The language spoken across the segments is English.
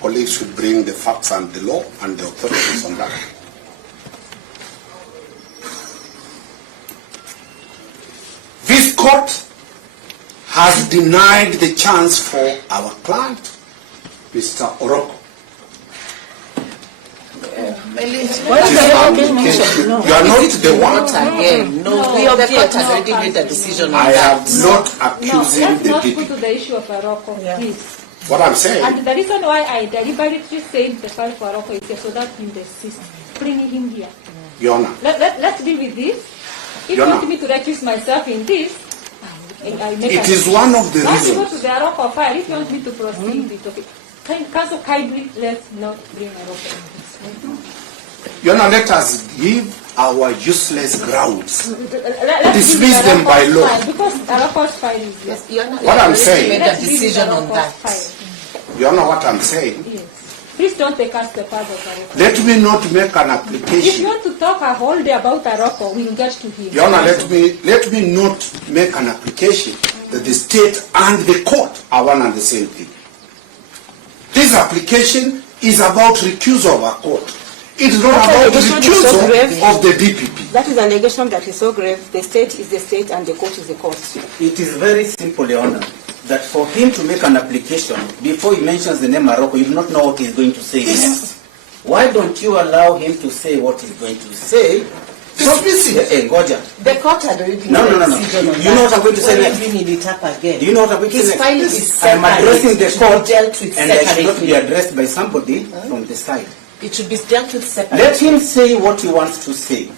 colleagues should bring the facts and the law and the authorities on that. This court has denied the chance for our client, Mr. Oroko. You are not the one. No, we the court has already made a decision on I that. am not accusing the Let's not DP. go to the issue of Oroko, please. What I'm saying. And the reason why I deliberately said the file for Oroko is here so that you desist. Bring him here. Your Honor. Let's deal with this. If you want me to recuse myself in this, I make it is one of the Once you reasons. go to the Oroko file, if you want me to proceed with it, Council kindly, let's not bring Oroko in this. Your Honor, let us give our useless grounds. Dismiss them by law. Because Oroko's file is yes. What I'm saying. Made a decision on that. You know what I'm saying? Yes. Please don't take us the part of Oroko. Let me not make an If you application. want to talk a whole day about Oroko, we'll get to him. Your Honor, let me not make an application that the state and the court are one and the same thing. This application is about recusal of a court. It is not about recusal of the DPP. That is an allegation that is so grave. The state is the state and the court is the court. It is very simple, Your Honor, that for him to make an application, before he mentions the name Morocco, you do not know what he's going to say. Yes. Why don't you allow him to say what he's going to say? Dismiss it. Goja. The court had already No. made a decision on that. You know what I'm going to say Why next? bringing it up again? Do you know what I'm going to say His next? file is I'm addressing the separate. court, Dealt with and I should not separately. be addressed by somebody from the side. It should be dealt with separately. Let him say what he wants to say.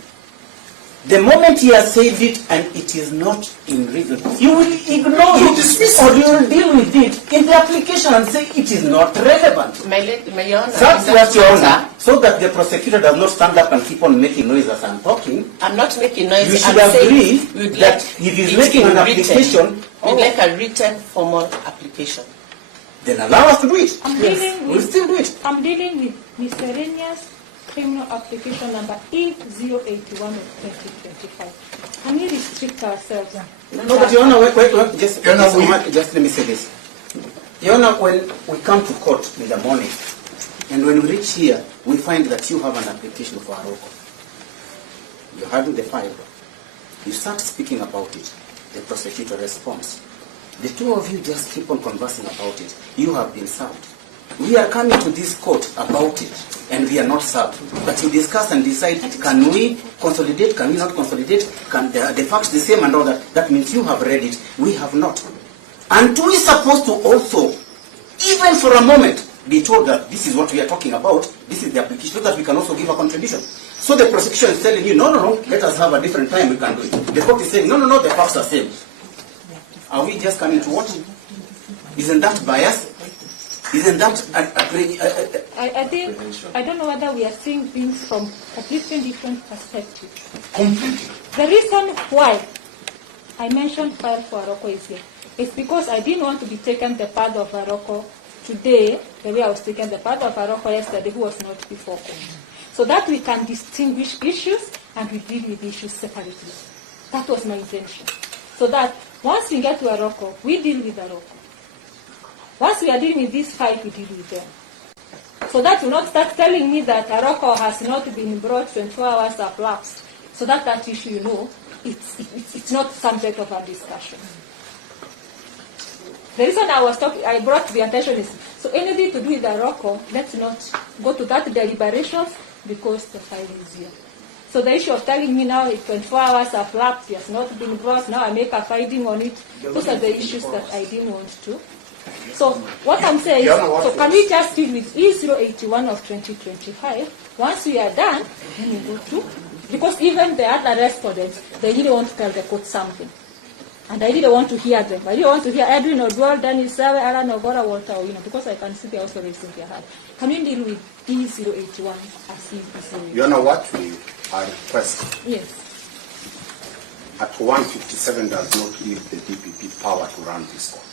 The moment he has said it and it is not in reason, you will ignore You it, dismiss or you will deal with it in the application and say it is not relevant. Your Honor, That's in what that Your Honor, matter, so that the prosecutor does not stand up and keep on making noise as I'm talking. I'm not making noise. You should I'm saying agree we'd that like if he's it making in an written. application, We'd like a written formal application. then allow us to do it. I'm dealing We'll with still do it. I'm dealing with miscellaneous criminal application number E081 of 2025. Can we restrict ourselves? No, but Your Honor, wait, just Your Honor, let me say this. Your Honor, when we come to court in the morning, and when we reach here, we find that you have an application for Morocco. You're having the file. You start speaking about it. The prosecutor responds. The two of you just keep on conversing about it. You have been served. We are coming to this court about it, and we are not served. But you discuss and decide, can we consolidate, can we not consolidate, can the facts the same and all that. That means you have read it, we have not. And we are supposed to also, even for a moment, be told that this is what we are talking about, this is the application, so that we can also give a contribution. So the prosecution is telling you, no, let us have a different time, we can do it. The court is saying, no, the facts are same. Are we just coming to what? Isn't that bias? Isn't that I think I don't know whether we are seeing things from completely different perspectives. Completely. The reason why I mentioned file for Morocco is here is because I didn't want to be taken the part of Morocco today, the way I was taken the part of Morocco yesterday, who was not before court. So that we can distinguish issues and we deal with issues separately. That was my intention. So that once we get to Morocco, we deal with Morocco. Once we are dealing with this fight, we deal with them. So that will not start telling me that Morocco has not been brought 24 hours have lapsed. So that issue, it's not subject of our discussion. The reason I brought the attention is, so anything to do with Morocco, let's not go to that deliberations because the file is here. So the issue of telling me now 24 hours have lapsed, it has not been brought, now I make a finding on it, those are the issues that I didn't want to. So what I'm saying is, so can we just deal with E081 of 2025? Once we are done, then we go to, because even the other respondents, they really want to tell the court something. And I didn't want to hear them. I didn't want to hear Edwin Odwell, Danny Sawe, Alan Ogora, Walter, because I can see they also raising their hand. Can we deal with E081 as E081? You know what we are requesting? Yes. At 157 does not give the DPP power to run this court.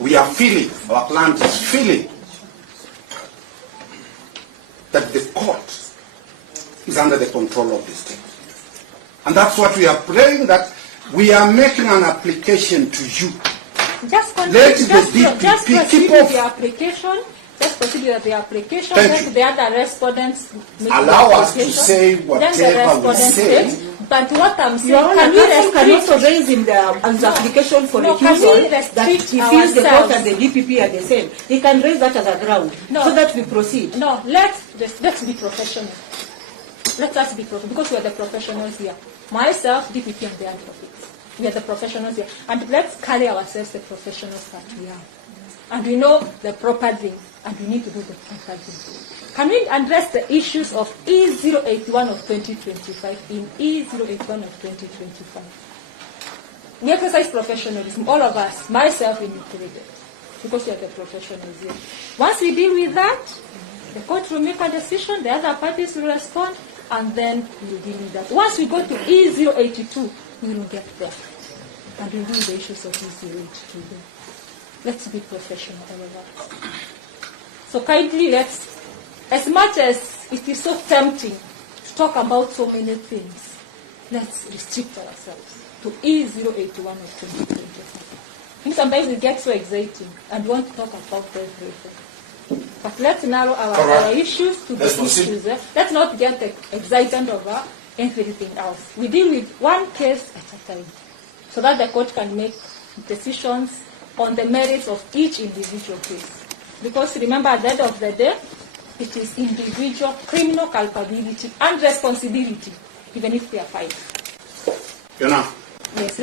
We are feeling, our client is feeling, that the court is under the control of the state. And that's what we are praying, that we are making an application to you Just Let the DPP proceed keep with off. the application. Just proceed with the application. Thank Let you. the other respondents make the Allow us to application. say Then the whatever we respondents say. say. But what I'm saying, Your Honor, can we counsel can also restrict? raise in the application for No, can we recusal that restrict he feels the court ourselves? and the DPP are the same. He can raise that as a ground No. so that we proceed. No, let's be professional. Let us be professional because we are the professionals here. Myself, DPP, and the advocates. We are the professionals here, and let's carry ourselves the professionals that we are. And we know the proper thing, and we need to do the proper thing. Can we address the issues of E081 of 2025 in E081 of 2025? We exercise professionalism, all of us, myself included, because we are the professionals here. Once we deal with that, the court will make a decision, the other parties will respond, and then we will deal with that. Once we go to E082, we will get there. And we'll deal with the issues of E082 there. Let's be professional, all of us. So kindly let's, as much as it is so tempting to talk about so many things, let's restrict ourselves to E081 of 2025. I think sometimes it gets so exciting and we want to talk about everything. But let's narrow our issues to the issues. Let's not get excited over everything else. We deal with one case at a time so that the court can make decisions on the merits of each individual case. Because remember, at the end of the day, it is individual criminal culpability and responsibility, even if they are fighting. You know. Yes,